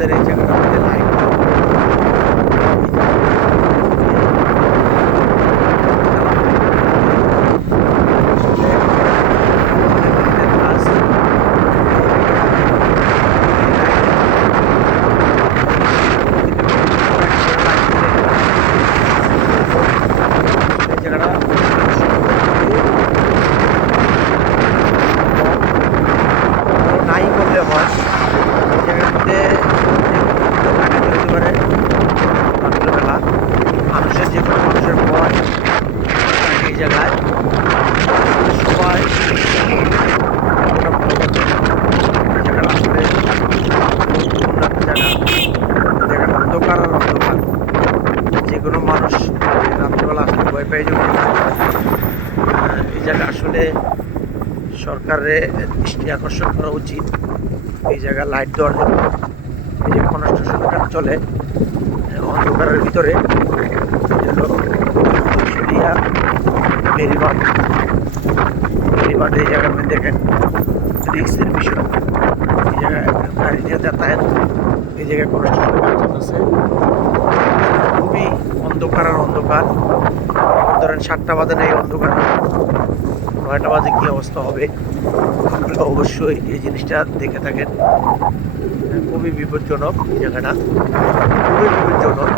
আমাদের এই জায়গাটার মধ্যে লাইট নাই করলে হয় এই জায়গার মধ্যে টাকা তৈরি করে রাত্রেবেলা মানুষের যে কোনো মানুষের ভয় এই জায়গায় সবাই জায়গাটা আসলে জায়গাটা অন্ধকার আর অন্ধকার যে কোনো মানুষ রাত্রেবেলা আসলে ভয় পেয়ে যাবে। এই জায়গা আসলে সরকারের দৃষ্টি আকর্ষণ করা উচিত এই জায়গায় লাইট দেওয়ার জন্য। এই যে কনস্ট্রাকশনটা চলে অন্ধকারের ভিতরে বেরিবাদ এই জায়গার মধ্যে দেখেন রিক্সের বিষয়। এই জায়গায় গাড়ি নিয়ে যাতায়াত এই জায়গায় কনস্ট্রাকশন কাজ চলতেছে, খুবই অন্ধকার আর অন্ধকার। ধরেন 7টা বাজে এই অন্ধকার, 9টা বাজে কী অবস্থা হবে আপনারা অবশ্যই এই জিনিসটা দেখে থাকেন। খুবই বিপজ্জনক জায়গাটা, খুবই বিপজ্জনক।